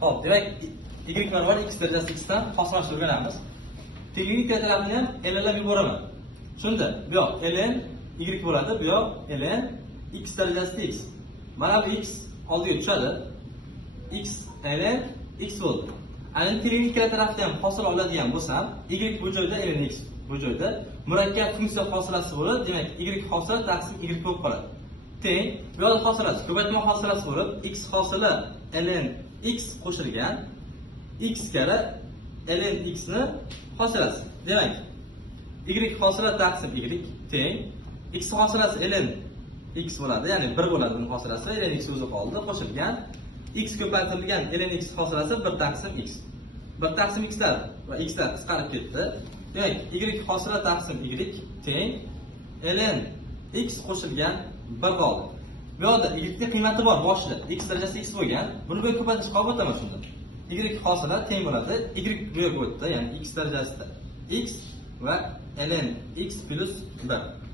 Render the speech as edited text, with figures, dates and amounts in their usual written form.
Hop, demak y baravar x darajasi x dan hosillanishni o'rganamiz. Tenglik tarafini ham lnlab yuboraman. Shunda bu yoq ln y bo'ladi, bu yoq ln x darajasi x. Mana bu x oldiga tushadi. X ln x bo'ldi. Ana tenglik tarafida ham hosil oladigan bo'lsam, y bu joyda ln x bu joyda murakkab funksiya hosilasi bo'ladi. Demak, y hosila taqsim y bo'lib qoladi. Teng bu yoqda hosilasi, ko'paytma hosilasi bo'lib, x hosila ln x qo'shilgan x kara ln x ni hosilasi. Demak, y hosila taqsim y teng x hosilasi ln x bo'ladi, ya'ni 1 bo'ladi uning hosilasi, ln x o'zi qoldi, qo'shilgan x ko'paytirilgan ln x hosilasi 1 taqsim x. 1 taqsim x lar va x lar qisqarib ketdi. Demak, y hosila taqsim y teng ln x qo'shilgan 1 qoldi. Bu yerda y ning qiymati bor boshida, x darajasi x bo'lgan. Buni bu ko'paytirish qo'llataman shunda. Y hosila teng bo'ladi, y bu yerga o'tdi, ya'ni x darajasida x va ln x plus 1.